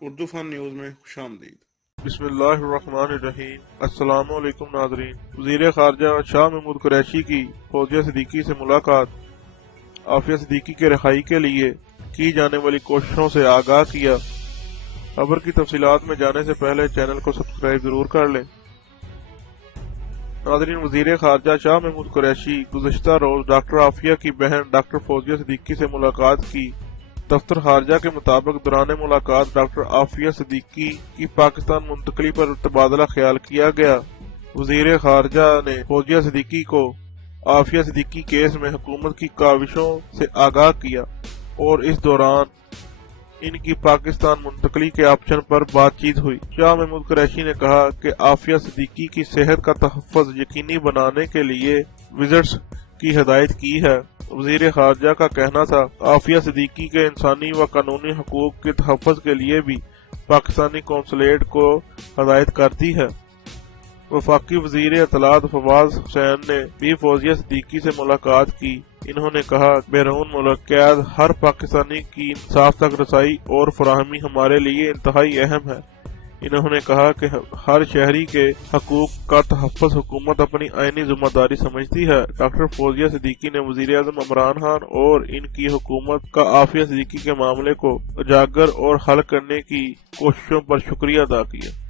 اردو فن news میں خوش آمدید۔ بسم اللہ الرحمن الرحیم۔ السلام علیکم ناظرین۔ وزیر خارجہ شاہ محمود قریشی کی فوزیہ صدیقی سے ملاقات، عافیہ صدیقی کے رہائی کے لیے کی جانے والی کوششوں سے آگاہ کیا۔ خبر کی تفصیلات میں جانے سے پہلے چینل کو سبسکرائب ضرور کر لیں۔ ناظرین، وزیر خارجہ شاہ محمود قریشی گزشتہ روز ڈاکٹر عافیہ کی بہن ڈاکٹر فوزیہ صدیقی سے ملاقات کی۔ دفتر خارجہ کے مطابق دوران ملاقات ڈاکٹر عافیہ صدیقی کی پاکستان منتقلی پر تبادلہ خیال کیا گیا۔ وزیر خارجہ نے فوزیہ صدیقی کو عافیہ صدیقی کیس میں حکومت کی کاوشوں سے آگاہ کیا اور اس دوران ان کی پاکستان منتقلی کے آپشن پر بات چیت ہوئی۔ شاہ محمود قریشی نے کہا کہ عافیہ صدیقی کی صحت کا تحفظ یقینی بنانے کے لیے وزٹس کی ہدایت کی ہے۔ وزیر خارجہ کا کہنا تھا، عافیہ صدیقی کے انسانی و قانونی حقوق کے تحفظ کے لیے بھی پاکستانی قونصلیٹ کو ہدایت کرتی ہے۔ وفاقی وزیر اطلاعات فواز حسین نے بھی فوزیہ صدیقی سے ملاقات کی۔ انہوں نے کہا، بیرون ملک قید ہر پاکستانی کی انصاف تک رسائی اور فراہمی ہمارے لیے انتہائی اہم ہے۔ انہوں نے کہا کہ ہر شہری کے حقوق کا تحفظ حکومت اپنی آئینی ذمہ داری سمجھتی ہے۔ ڈاکٹر فوزیہ صدیقی نے وزیر اعظم عمران خان اور ان کی حکومت کا عافیہ صدیقی کے معاملے کو اجاگر اور حل کرنے کی کوششوں پر شکریہ ادا کیا۔